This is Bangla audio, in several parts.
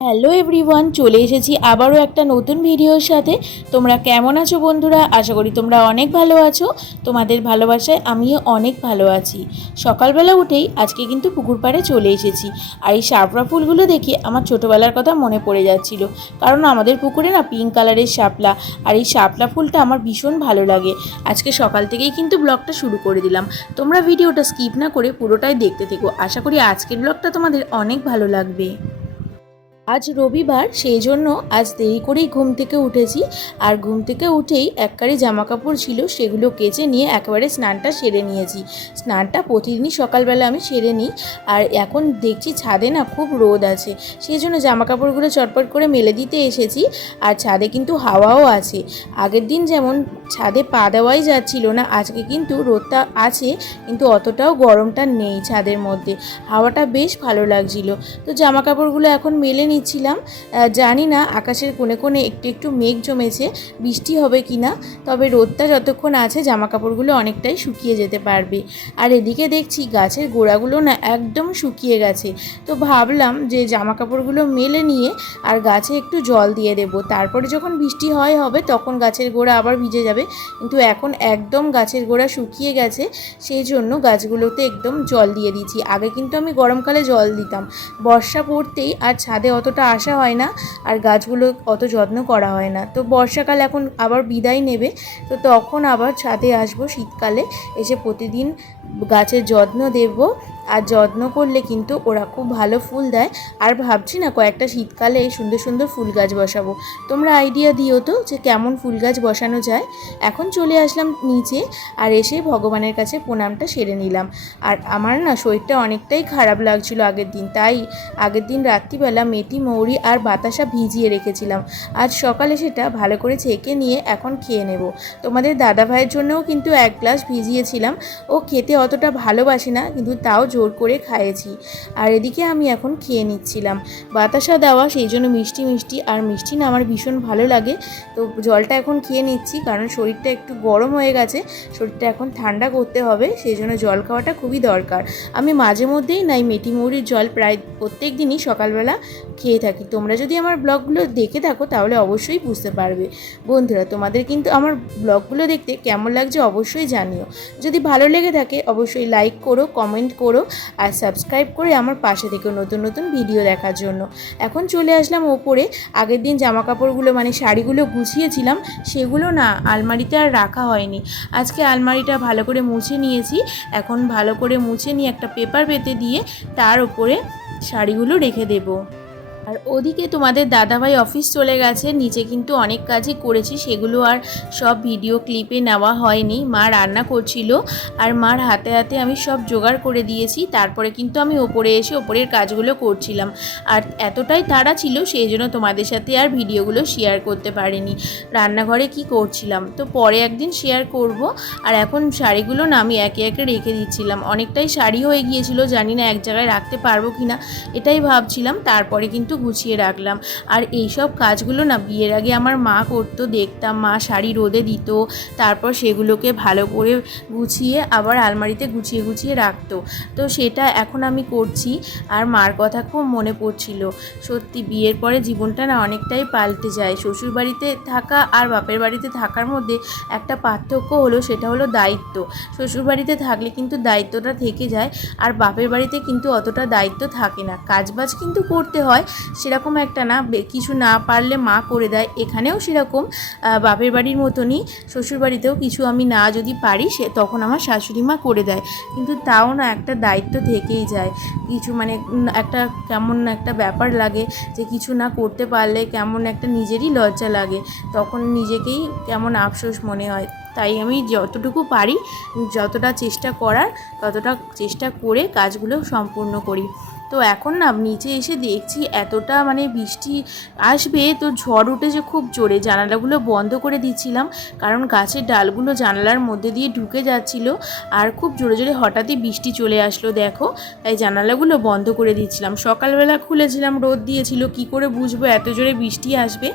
হ্যালো এভরিওয়ান চলে এসেছি আবারও একটা নতুন ভিডিওর সাথে। তোমরা কেমন আছো বন্ধুরা? আশা করি তোমরা অনেক ভালো আছো। তোমাদের ভালোবাসায় আমিও অনেক ভালো আছি। সকালবেলা উঠেই আজকে কিন্তু পুকুর পাড়ে চলে এসেছি। আর এই শাপলা ফুলগুলো দেখে আমার ছোটোবেলার কথা মনে পড়ে যাচ্ছিল। কারণ আমাদের পুকুরে না পিঙ্ক কালারের শাপলা, আর এই শাপলা ফুলটা আমার ভীষণ ভালো লাগে। আজকে সকাল থেকেই কিন্তু ব্লগটা শুরু করে দিলাম। তোমরা ভিডিওটা স্কিপ না করে পুরোটাই দেখতে থেকো। আশা করি আজকের ব্লগটা তোমাদের অনেক ভালো লাগবে। আজ রবিবার, সেই জন্য আজ দেরি করেই ঘুম থেকে উঠেছি। আর ঘুম থেকে উঠেই এককারি জামা কাপড় ছিল, সেগুলো কেচে নিয়ে একেবারে স্নানটা সেরে নিয়েছি। স্নানটা প্রতিদিনই সকালবেলা আমি সেরে নিই। আর এখন দেখছি ছাদে না খুব রোদ আছে, সেই জন্য জামা কাপড়গুলো চটপট করে মেলে দিতে এসেছি। আর ছাদে কিন্তু হাওয়াও আছে। আগের দিন যেমন ছাদে পা দেওয়াই যাচ্ছিল না, আজকে কিন্তু রোদটা আছে, কিন্তু অতটাও গরমটা নেই ছাদের মধ্যে। হাওয়াটা বেশ ভালো লাগছিল। তো জামা কাপড়গুলো এখন মেলে নিচ্ছিলাম। জানি না, আকাশের কোণে কোণে একটু একটু মেঘ জমেছে, বৃষ্টি হবে কি না, তবে রোদটা যতক্ষণ আছে জামা কাপড়গুলো অনেকটাই শুকিয়ে যেতে পারবে। আর এদিকে দেখছি গাছের গোড়াগুলো না একদম শুকিয়ে গেছে। তো ভাবলাম যে জামা কাপড়গুলো মেলে নিয়ে আর গাছে একটু জল দিয়ে দেবো। তারপরে যখন বৃষ্টি হয় হবে, তখন গাছের গোড়া আবার ভিজে যাবে। কিন্তু এখন একদম গাছের গোড়া শুকিয়ে গেছে, সেই জন্য গাছগুলোতে একদম জল দিয়ে দিচ্ছি। আগে কিন্তু আমি গরমকালে জল দিতাম। বর্ষা পড়তেই আর ছাদে অতটা আসা হয় না আর গাছগুলো অত যত্ন করা হয় না। তো বর্ষাকাল এখন আবার বিদায় নেবে। তো তখন আবার ছাদে আসব শীতকালে। এসে প্রতিদিন গাছের যত্ন দেব। আর যত্ন করলে কিন্তু ওরা খুব ভালো ফুল দেয়। আর ভাবছি না কয়েকটা শীতকালে এই সুন্দর সুন্দর ফুল গাছ বসাবো। তোমরা আইডিয়া দিও তো যে কেমন ফুল গাছ বসানো যায়। এখন চলে আসলাম নিচে আর এসে ভগবানের কাছে প্রণামটা সেরে নিলাম। আর আমার না শরীরটা অনেকটাই খারাপ লাগছিল আগের দিন। তাই আগের দিন রাত্রিবেলা মেটি মৌরি আর বাতাসা ভিজিয়ে রেখেছিলাম। আজ সকালে সেটা ভালো করে ছেঁকে নিয়ে এখন খেয়ে নেব। তোমাদের দাদা ভাইয়ের জন্যও কিন্তু এক গ্লাস ভিজিয়েছিলাম। ও খেতে অতটা ভালোবাসে না, কিন্তু তাও জোর করে খাইয়েছি। আর এদিকে আমি এখন খেয়ে নিচ্ছিলাম। বাতাসা দেওয়া, সেই জন্য মিষ্টি মিষ্টি আর মিষ্টি না, আমার ভীষণ ভালো লাগে। তো জলটা এখন খেয়ে নিচ্ছি, কারণ শরীরটা একটু গরম হয়ে গেছে। শরীরটা এখন ঠান্ডা করতে হবে, সেই জন্য জল খাওয়াটা খুবই দরকার। আমি মাঝে মধ্যেই নাই মেটি মৌরির জল প্রায় প্রত্যেক দিনই সকালবেলা খেয়ে থাকি। তোমরা যদি আমার ব্লগগুলো দেখে থাকো, তাহলে অবশ্যই বুঝতে পারবে। বন্ধুরা, তোমাদের কিন্তু আমার ব্লগগুলো দেখতে কেমন লাগছে অবশ্যই জানিও। যদি ভালো লেগে থাকে, অবশ্যই লাইক করো কমেন্ট করো আর সাবস্ক্রাইব করে আমার পাশে থেকে নতুন নতুন ভিডিও দেখার জন্য। এখন চলে আসলাম ওপরে। আগের দিন জামা কাপড়গুলো মানে শাড়িগুলো গুছিয়েছিলাম, সেগুলো না আলমারিতে আর রাখা হয়নি। আজকে আলমারিটা ভালো করে মুছে নিয়েছি। এখন ভালো করে মুছে নিয়ে একটা পেপার পেতে দিয়ে তার উপরে শাড়িগুলো রেখে দেবো। আর ওদিকে তোমাদের দাদাভাই অফিস চলে গেছে, নিচে কিন্তু অনেক কাজই করেছি, সেগুলো আর সব ভিডিও ক্লিপে নেওয়া হয়নি। মা রান্না করছিল আর মার হাতে হাতে আমি সব জোগাড় করে দিয়েছি, তারপরে কিন্তু আমি ওপরে এসে ওপরের কাজগুলো করছিলাম। আর এতটাই তাড়া ছিল, সেই জন্য তোমাদের সাথে আর ভিডিওগুলো শেয়ার করতে পারিনি। রান্নাঘরে কি করছিলাম? তো পরে একদিন শেয়ার করব। আর এখন শাড়িগুলো না আমি একে একে রেখে দিচ্ছিলাম। অনেকটাই শাড়ি হয়ে গিয়েছিল, জানি না এক জায়গায় রাখতে পারব কি না এটাই ভাবছিলাম। তারপরে কিন্তু গুছিয়ে রাখলাম। আর এই সব কাজগুলো না বিয়ের আগে আমার মা করতো, দেখতাম, মা শাড়ি রোদে দিত, তারপর সেগুলোকে ভালো করে গুছিয়ে আবার আলমারিতে গুছিয়ে গুছিয়ে রাখতো। তো সেটা এখন আমি করছি আর মার কথা খুব মনে পড়ছিল। সত্যি বিয়ের পরে জীবনটা না অনেকটাই পাল্টে যায়। শ্বশুর বাড়িতে থাকা আর বাপের বাড়িতে থাকার মধ্যে একটা পার্থক্য হলো সেটা হলো দায়িত্ব। শ্বশুর বাড়িতে থাকলে কিন্তু দায়িত্বটা থেকে যায় আর বাপের বাড়িতে কিন্তু অতটা দায়িত্ব থাকে না। কাজবাজ কিন্তু করতে হয় সেরকম একটা না কিছু না পারলে মা করে দেয়। এখানেও সেরকম বাপের বাড়ির মতনই, শ্বশুরবাড়িতেও কিছু আমি না যদি পারি, সে, তখন আমার শাশুড়ি মা করে দেয়। কিন্তু তাও না একটা দায়িত্ব থেকেই যায়। কিছু মানে একটা কেমন একটা ব্যাপার লাগে যে, কিছু না করতে পারলে কেমন একটা নিজেরই লজ্জা লাগে। তখন নিজেকেই কেমন আফসোস মনে হয়। তাই আমি যতটুকু পারি, যতটা চেষ্টা করার, ততটা চেষ্টা করে কাজগুলো সম্পূর্ণ করি। তো এখন না নিচে এসে দেখছি এতটা মানে বৃষ্টি আসবে, তো ঝড় উঠেছে খুব জোরে। জানালাগুলো বন্ধ করে দিচ্ছিলাম, কারণ গাছের ডালগুলো জানালার মধ্যে দিয়ে ঢুকে যাচ্ছিল আর খুব জোরে জোরে হঠাৎই বৃষ্টি চলে আসলো, দেখো। তাই জানালাগুলো বন্ধ করে দিচ্ছিলাম। সকালবেলা খুলেছিলাম, রোদ দিয়েছিল, কি করে বুঝব এত জোরে বৃষ্টি আসবে?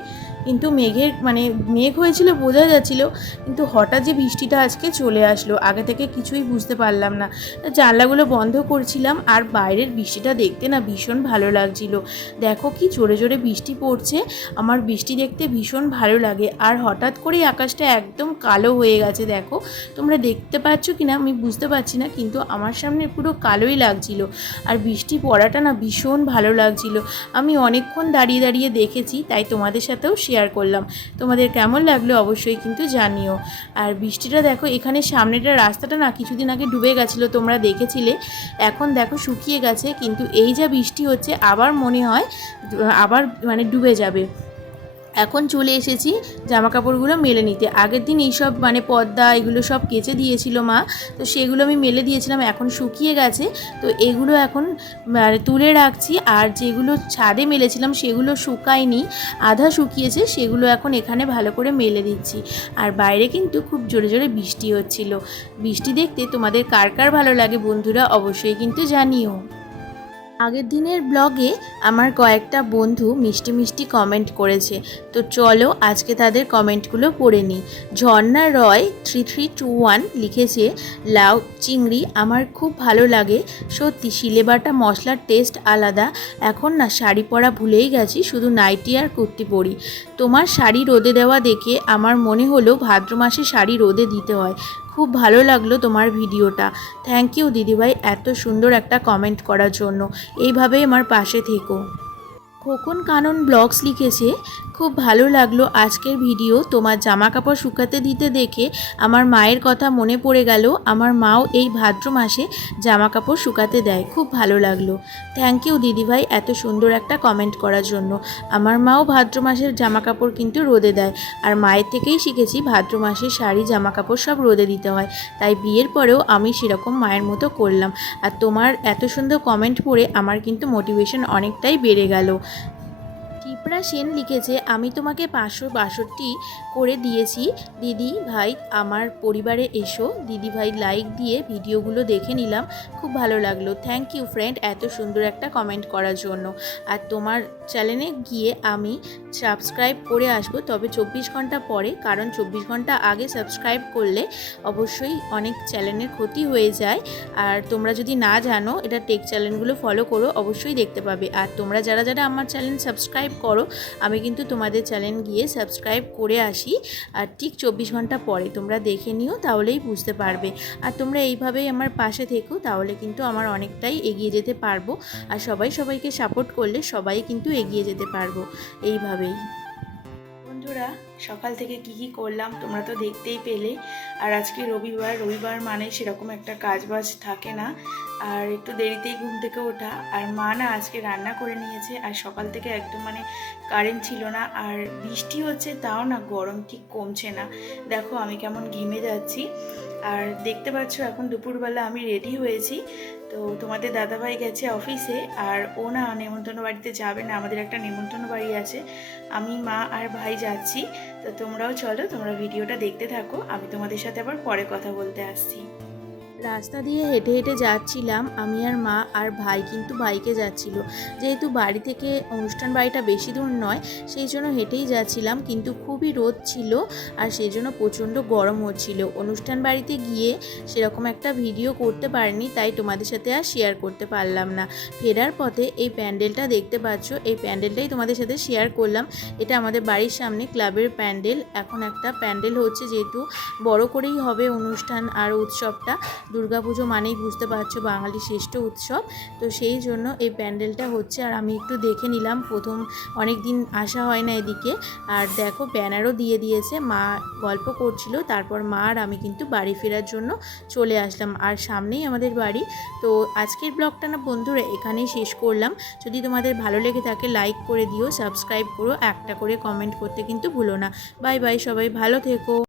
কিন্তু মেঘের মানে মেঘ হয়েছিল, বোঝা যাচ্ছিল, কিন্তু হঠাৎ যে বৃষ্টিটা আজকে চলে আসলো, আগে থেকে কিছুই বুঝতে পারলাম না। জানলাগুলো বন্ধ করছিলাম, আর বাইরের বৃষ্টিটা দেখতে না ভীষণ ভালো লাগছিল। দেখো কি জোরে জোরে বৃষ্টি পড়ছে, আমার বৃষ্টি দেখতে ভীষণ ভালো লাগে, আর হঠাৎ করেই আকাশটা একদম কালো হয়ে গেছে, দেখো। তোমরা দেখতে পাচ্ছ কি না আমি বুঝতে পারছি না, কিন্তু আমার সামনে পুরো কালোই লাগছিল, আর বৃষ্টি পড়াটা না ভীষণ ভালো লাগছিল। আমি অনেকক্ষণ দাঁড়িয়ে দাঁড়িয়ে দেখেছি, তাই তোমাদের সাথেও শেয়ার করলাম। তোমাদের কেমন লাগল অবশ্যই কিন্তু জানিও। আর বৃষ্টিটা দেখো, এখানে সামনেটা রাস্তাটা না কিছুদিন আগে ডুবে গেছিল, তোমরা দেখেছিলে। এখন দেখো শুকিয়ে গেছে, কিন্তু এই যা বৃষ্টি হচ্ছে, আবার মনে হয় আবার মানে ডুবে যাবে। এখন চলে এসেছি জামা কাপড়গুলো মেলে নিতে। আগের দিন এইসব মানে পর্দা এগুলো সব কেচে দিয়েছিল মা, তো সেগুলো আমি মেলে দিয়েছিলাম, এখন শুকিয়ে গেছে। তো এগুলো এখন মানে তুলে রাখছি, আর যেগুলো ছাদে মেলেছিলাম সেগুলো শুকায়নি, আধা শুকিয়েছে, সেগুলো এখন এখানে ভালো করে মেলে দিচ্ছি। আর বাইরে কিন্তু খুব জোরে জোরে বৃষ্টি হচ্ছিল। বৃষ্টি দেখতে তোমাদের কার কার ভালো লাগে বন্ধুরা অবশ্যই কিন্তু জানিও। আগের দিনের ব্লগে আমার কয়েকটা বন্ধু মিষ্টি মিষ্টি কমেন্ট করেছে। তো চলো আজকে তাদের কমেন্টগুলো পড়ে নিই। Jharna Roy three three two one লিখেছে, লাউ চিংড়ি আমার খুব ভালো লাগে। সত্যি শিলেবাটা মশলার টেস্ট আলাদা। এখন না শাড়ি পরা ভুলেই গেছি, শুধু নাইটি আর কুর্তি পরি। তোমার শাড়ি রোদে দেওয়া দেখে আমার মনে হলো ভাদ্র মাসে শাড়ি রোদে দিতে হয়। খুব ভালো লাগল তোমার ভিডিওটা। থ্যাংক ইউ দিদিভাই, এত সুন্দর একটা কমেন্ট করার জন্য। এইভাবেই আমার পাশে থেকো। খোকন কানন ব্লগস লিখেছে, খুব ভালো লাগল আজকের ভিডিও। তোমার জামা কাপড় শুকাতে দিতে দেখে আমার মায়ের কথা মনে পড়ে গেল। আমার মাও এই ভাদ্র মাসে জামা কাপড় শুকাতে দেয়। খুব ভালো লাগল। থ্যাংক ইউ দিদিভাই, এত সুন্দর একটা কমেন্ট করার জন্য। আমার মাও ভাদ্র মাসের জামা কাপড় কিন্তু রোদে দেয়। আর মায়ের থেকেই শিখেছি ভাদ্র মাসের শাড়ি জামা কাপড় সব রোদে দিতে হয়। তাই বিয়ের পরেও আমি সেরকম মায়ের মতো করলাম। আর তোমার এত সুন্দর কমেন্ট পড়ে আমার কিন্তু মোটিভেশন অনেকটাই বেড়ে গেল। টিপরা সেন লিখেছে, আমি তোমাকে পাঁচশো বাষট্টি করে দিয়েছি। দিদি ভাই, আমার পরিবারে এসো। দিদি ভাই লাইক দিয়ে ভিডিওগুলো দেখে নিলাম। খুব ভালো লাগল। থ্যাংক ইউ ফ্রেন্ড এত সুন্দর একটা কমেন্ট করার জন্য। আর তোমার চ্যানেলে গিয়ে আমি সাবস্ক্রাইব করে আসব। তবে চব্বিশ ঘণ্টা পরে, কারণ চব্বিশ ঘণ্টা আগে সাবস্ক্রাইব করলে অবশ্যই অনেক চ্যানেলের ক্ষতি হয়ে যায়। আর তোমরা যদি না জানো, এটা টেক চ্যানেলগুলো ফলো করো, অবশ্যই দেখতে পাবে। আর তোমরা যারা যারা আমার চ্যানেল সাবস্ক্রাইব করো আমি কিন্তু তোমাদের চ্যানেল গিয়ে সাবস্ক্রাইব করে আসি। আর ঠিক চব্বিশ ঘণ্টা পরে তোমরা দেখে নিও, তাহলেই বুঝতে পারবে। আর তোমরা এইভাবেই আমার পাশে থেকো, তাহলে কিন্তু আমার অনেকটাই এগিয়ে যেতে পারব। আর সবাই সবাইকে সাপোর্ট করলে সবাই কিন্তু এগিয়ে যেতে পারব। এইভাবেই। বন্ধুরা সকাল থেকে কি কি করলাম তোমরা তো দেখতেই পেলে। আর আজকে রবিবার রবিবার মানে সেরকম একটা কাজ বাজ থাকে না। আর একটু দেরিতেই ঘুম থেকে ওঠা। আর মা না আজকে রান্না করে নিয়েছে। আর সকাল থেকে একদম মানে কারেন্ট ছিল না। আর বৃষ্টি হচ্ছে, তাও না গরম ঠিক কমছে না। দেখো আমি কেমন ঘেমে যাচ্ছি। আর দেখতে পাচ্ছ, এখন দুপুরবেলা আমি রেডি হয়েছি। তো তোমাদের দাদাভাই গেছে অফিসে আর ও না নেমন্তন্ন বাড়িতে যাবে না, আমাদের একটা নেমন্তন্ন বাড়ি আছে। আমি, মা আর ভাই যাচ্ছি। তো তোমরাও চলো, তোমরা ভিডিওটা দেখতে থাকো। আমি তোমাদের সাথে আবার পরে কথা বলতে আসছি। রাস্তা দিয়ে হেঁটে হেঁটে যাচ্ছিলাম, আমি আর মা আর ভাই কিন্তু বাইকে যাচ্ছিল। যেহেতু বাড়ি থেকে অনুষ্ঠান বাড়িটা বেশি দূর নয়, সেই জন্য হেঁটেই যাচ্ছিলাম, কিন্তু খুবই রোদ ছিল আর সেই জন্য প্রচণ্ড গরম হচ্ছিল। অনুষ্ঠান বাড়িতে গিয়ে সেরকম একটা ভিডিও করতে পারিনি, তাই তোমাদের সাথে আর শেয়ার করতে পারলাম না। ফেরার পথে এই প্যান্ডেলটা দেখতে পাচ্ছ, এই প্যান্ডেলটাই তোমাদের সাথে শেয়ার করলাম। এটা আমাদের বাড়ির সামনে ক্লাবের প্যান্ডেল, এখন একটা প্যান্ডেল হচ্ছে, যেহেতু বড় করেই হবে অনুষ্ঠান আর উৎসবটা দুর্গাপুজো মানেই বুঝতে পারছ বাঙালির শ্রেষ্ঠ উৎসব। তো সেই জন্য এই প্যান্ডেলটা হচ্ছে আর আমি একটু দেখে নিলাম, প্রথম অনেক দিন আসা হয় না এদিকে। আর দেখো ব্যানারও দিয়ে দিয়েছে, মা গল্প করছিল, তারপর মা আর আমি কিন্তু বাড়ি ফেরার জন্য চলে আসলাম। আর সামনেই আমাদের বাড়ি। তো আজকের ব্লগটা না বন্ধুরা এখানেই শেষ করলাম। যদি তোমাদের ভালো লেগে থাকে লাইক করে দিও, সাবস্ক্রাইব করো, একটা করে কমেন্ট করতে কিন্তু ভুলো না। বাই বাই সবাই, ভালো থেকো।